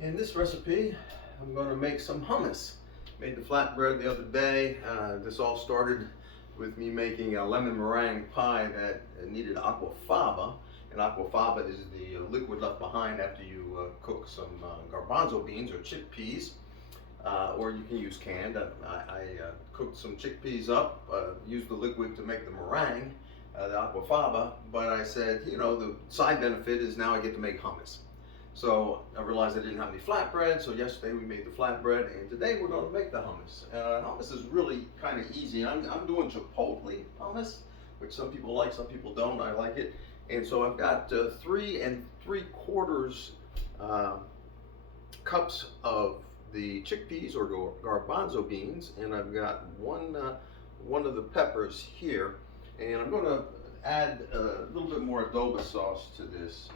In this recipe, I'm going to make some hummus. Made the flatbread the other day. This all started with me making a lemon meringue pie that needed aquafaba. And aquafaba is the liquid left behind after you cook some garbanzo beans or chickpeas. Or you can use canned. I cooked some chickpeas up, used the liquid to make the meringue, the aquafaba, but I said, you know, the side benefit is now I get to make hummus. So I realized I didn't have any flatbread, so yesterday we made the flatbread, and today we're going to make the hummus. Hummus is really kind of easy. I'm doing Chipotle hummus, which some people like, some people don't. I like it. And so I've got 3 3/4 cups of the chickpeas or garbanzo beans, and I've got one of the peppers here, and I'm going to add a little bit more adobo sauce to this.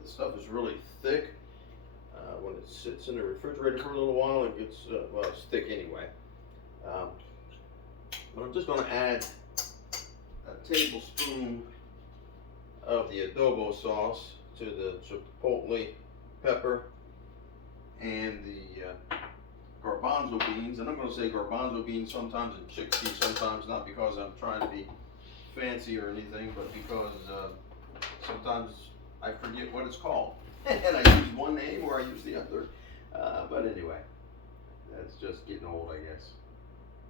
This stuff is really thick. When it sits in the refrigerator for a little while, it gets, well, it's thick anyway. But I'm just going to add a tablespoon of the adobo sauce to the chipotle pepper and the garbanzo beans. And I'm going to say garbanzo beans sometimes and chickpeas sometimes, not because I'm trying to be fancy or anything, but because sometimes I forget what it's called, and I use one name or I use the other. But anyway, that's just getting old, I guess.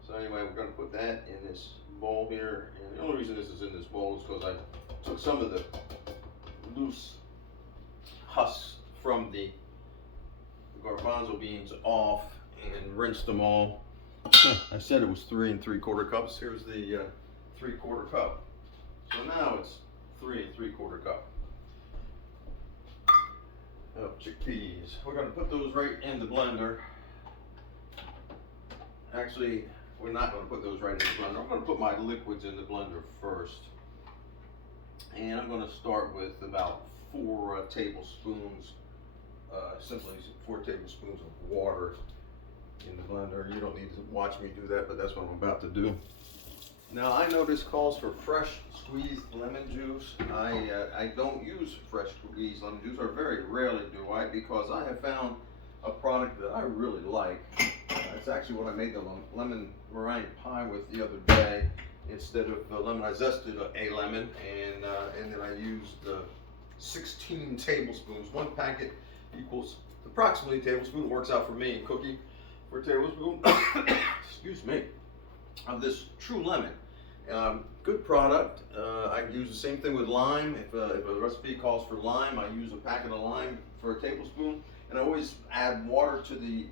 So anyway, we're going to put that in this bowl here, and the only reason this is in this bowl is because I took some of the loose husks from the garbanzo beans off and rinsed them all. I said it was 3 3/4 cups. Here's the 3/4 cup. So now it's 3 3/4 cup of chickpeas. We're going to put those right in the blender. Actually, we're not going to put those right in the blender. I'm going to put my liquids in the blender first. And I'm going to start with about 4 tablespoons, simply 4 tablespoons of water in the blender. You don't need to watch me do that, but that's what I'm about to do. Now, I know this calls for fresh squeezed lemon juice. I don't use fresh squeezed lemon juice, or very rarely do I, because I have found a product that I really like. It's actually what I made the lemon meringue pie with the other day. Instead of lemon, I zested a lemon, and then I used 16 tablespoons. 1 packet equals approximately a tablespoon. It works out for me in cooking for a tablespoon. Excuse me. Of this true lemon. Good product. I use the same thing with lime. If a recipe calls for lime, I use a packet of lime for a tablespoon, and I always add water to the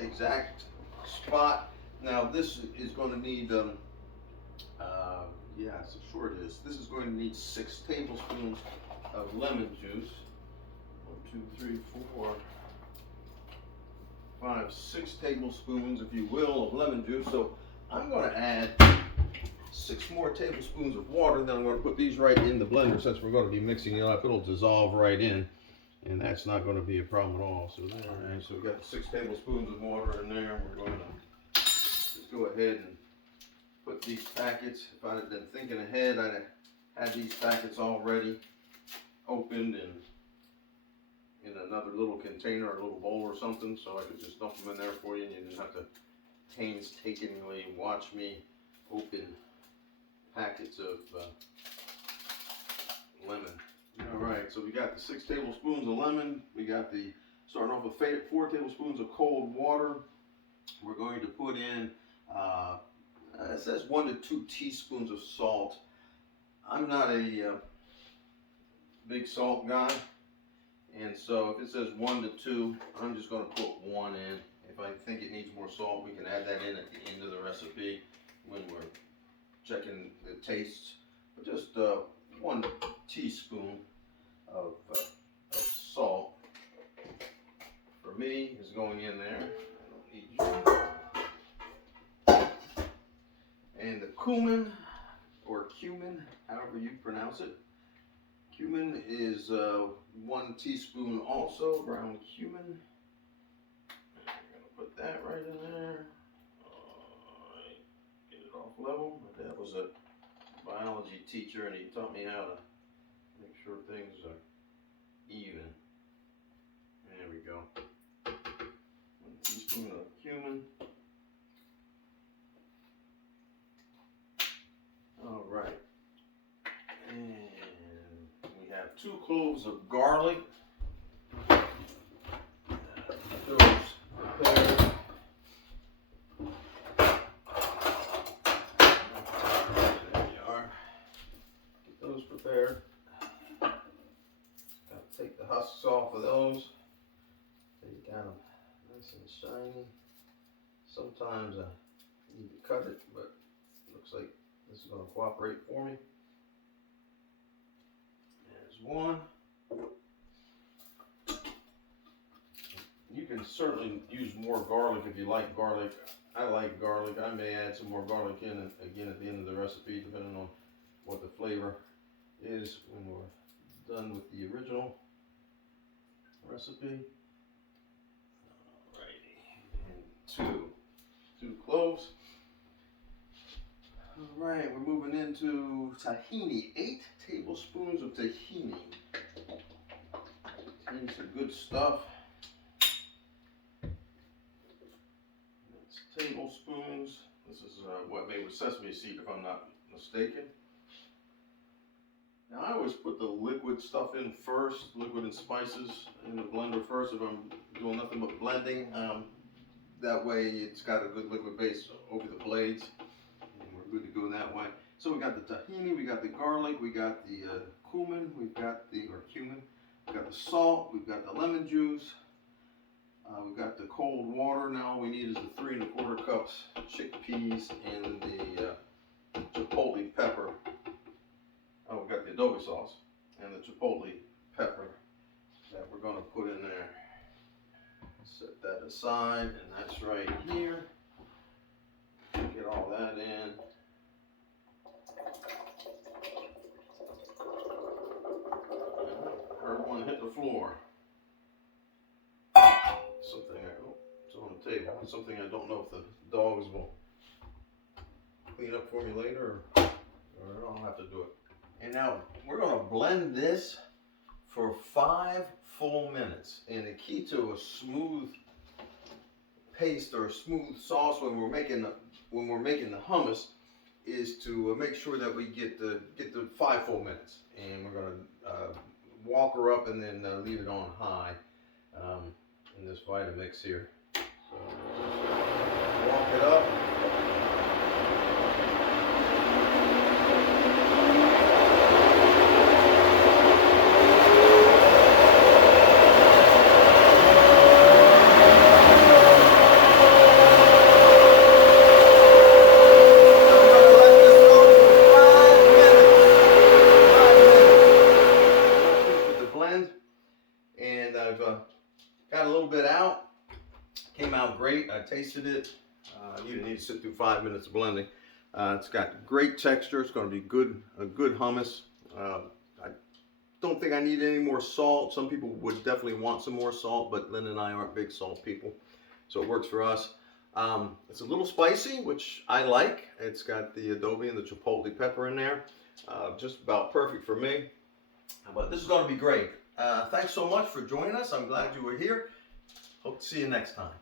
exact spot. Now this is going to need yes, sure it is. This is going to need 6 tablespoons of lemon juice. 1, 2, 3, 4, 5, 6 tablespoons, if you will, of lemon juice. So I'm going to add 6 more tablespoons of water, then I'm going to put these right in the blender since we're going to be mixing it up. It'll dissolve right in, and that's not going to be a problem at all. So there, right, so we've got 6 tablespoons of water in there. We're going to just go ahead and put these packets. If I'd have been thinking ahead, I'd have had these packets already opened and in another little container or a little bowl or something, so I could just dump them in there for you, and you didn't have to painstakingly watch me open packets of lemon. All right, so we got the 6 tablespoons of lemon. We got the, starting off with 4 tablespoons of cold water. We're going to put in, it says 1 to 2 teaspoons of salt. I'm not a big salt guy, and so if it says 1 to 2, I'm just going to put 1 in. If I think it needs more salt, we can add that in at the end of the recipe when we're checking the tastes. But just 1 teaspoon of salt for me is going in there. I don't need you. And the cumin, or cumin, however you pronounce it. Cumin is 1 teaspoon also, ground cumin. Put that right in there. Alright, get it off level. My dad was a biology teacher, and he taught me how to make sure things are even. There we go. 2 cloves of garlic. Those prepared. There you are. Get those prepared. Got to take the husks off of those. So you got them nice and shiny. Sometimes I need to cut it, but it looks like this is going to cooperate for me. There's one. You can certainly use more garlic if you like garlic. I like garlic. I may add some more garlic in again at the end of the recipe, depending on what the flavor is when we're done with the original recipe. Alrighty, and two cloves. All right, we're moving into tahini. 8 tablespoons of tahini. Tahini's some good stuff. That's tablespoons. This is what made with sesame seed, if I'm not mistaken. Now I always put the liquid stuff in first, liquid and spices in the blender first if I'm doing nothing but blending. That way it's got a good liquid base over the blades, and we're good to go that way. So we got the tahini, we got the garlic, we got the cumin, we've got the salt, we've got the lemon juice, we've got the cold water. Now all we need is the 3 1/4 cups chickpeas and the chipotle pepper. Oh, we got the adobo sauce and the chipotle pepper that we're going to put in there. Set that aside, and that's right here. Get all that in. Heard one hit the floor. It's on the table. It's something I don't know if the dogs will clean up for me later, or I'll have to do it. And now we're going to blend this for 5 full minutes. And the key to a smooth paste or a smooth sauce when we're making the hummus is to make sure that we get the 5 full minutes. And we're going to walk her up and then leave it on high in this Vitamix here. So walk it up. Got a little bit out, came out great. I tasted it. You didn't need to sit through 5 minutes of blending. It's got great texture. It's going to be a good hummus. I don't think I need any more salt. Some people would definitely want some more salt, but Lynn and I aren't big salt people, so it works for us. It's a little spicy, which I like. It's got the adobo and the chipotle pepper in there. Just about perfect for me. But this is going to be great. Thanks so much for joining us. I'm glad you were here. Hope to see you next time.